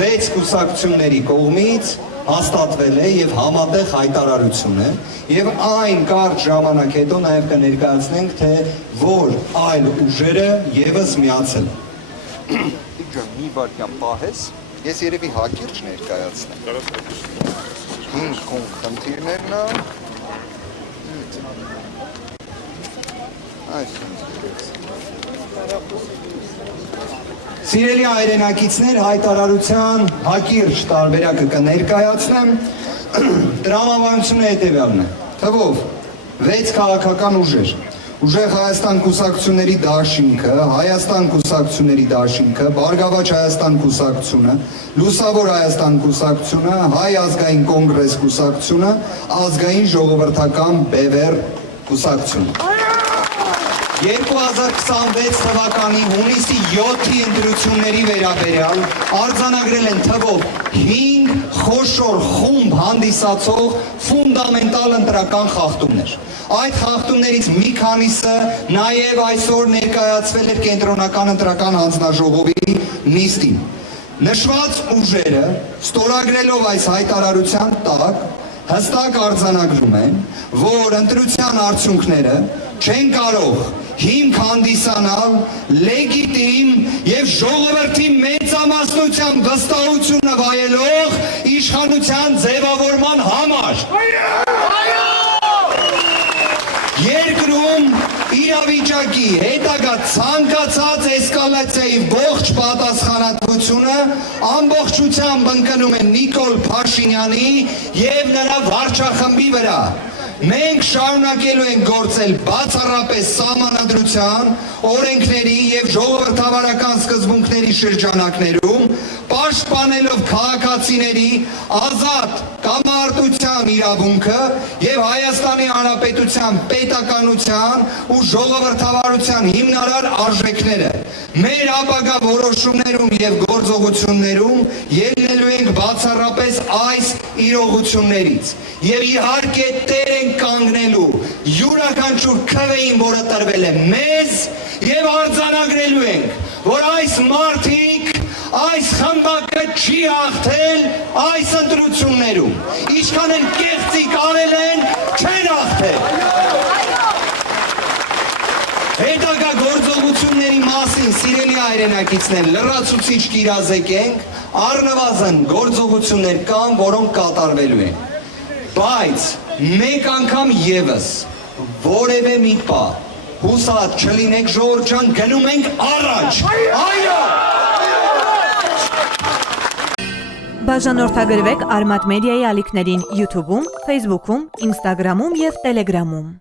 6 կուսակցությունների կողմից հաստատվել է եւ համատեղ հայտարարություն է եւ այն կարճ ժամանակ հետո նաեւ կներկայացնենք թե որ այլ ուժերը եւս միացել են։ Մի վարքյան պահես, ես երևի հակիրճ ներկայացնեմ։ 5 խնդիրներն է։ Սիրելի հայրենակիցներ, հայտարարության հակիրճ տարբերակը կներկայացնեմ, տրամաբանությունը հետևյալն է, թվով 6 քաղաքական ուժեր, Ուժեղ Հայաստան կուսակցությունների դաշինքը, Հայաստան կուսակցությունների դաշինքը, Բարգավաճ Հայաստան կուսակցությունը, Լուսավոր Հայաստան կուսակցությունը, Հայ ազգային կոնգրես կուսակցությունը, Ազգային ժողովրդական բևեռ կուսակցությունը։ 2026 թվականի հունիսի 7-ի ընտրությունների վերաբերյալ արձանագրել են թվով 5 խոշոր խումբ հանդիսացող ֆունդամենտալ ընտրական խախտումներ։ Այդ խախտումներից մի քանիսը նաև այսօր ներկայացվել էր կենտրոնական ընտրական հանձնաժողովի նիստին։ Նշված ուժերը ստորագրելով այս հայտարարության տակ հստակ արձանագրում են, որ ընտրության արդյունքները չեն կարող հիմք հանդիսանալ լեգիտիմ եւ ժողովրդի մեծամասնության վստահությունը վայելող իշխանության ձևավորման համար։ Երկրում իրավիճակի հետագա ցանկացած էսկալացիայի ողջ պատասխանատվությունը ամբողջությամբ ընկնում է Նիկոլ Փաշինյանի եւ նրա վարչախմբի վրա։ Մենք շարունակելու ենք գործել բացառապես սահմանադրության, օրենքների եւ ժողովրդավարական սկզբունքների շրջանակներում, պաշտպանելով քաղաքացիների ազատ կամարտության իրավունքը եւ Հայաստանի Հանրապետության պետականության ու ժողովրդավարության հիմնարար արժեքները։ Մեր ապագա որոշումներում եւ գործողություններում ելնելու ենք բացառապես այս իրողություններից եւ իհարկե տեր ենք կանգնելու յուրաքանչյուր քվեին, որը տրվել է մեզ եւ արձանագրելու ենք, որ այս մարդիկ այս խմբակը չի հաղթել այս ընտրություններում։ Ինչքան են կեղծիկ արել են, չեն հաղթել։ Հետագա գործողությունների մասին, սիրելի հայրենակիցներ, լրացուցիչ կիրազեկենք, առնվազն գործողություններ կան, որոնք կատարվելու են։ Բայց մեկ անգամ եւս որևէ մի պահ հուսած չլինեք ժողովուրդ ջան, գնում ենք առաջ։ Այո։ Բաժանորդագրվեք Արմատ մեդիայի ալիքներին YouTube-ում, Facebook-ում, Instagram-ում և Telegram-ում։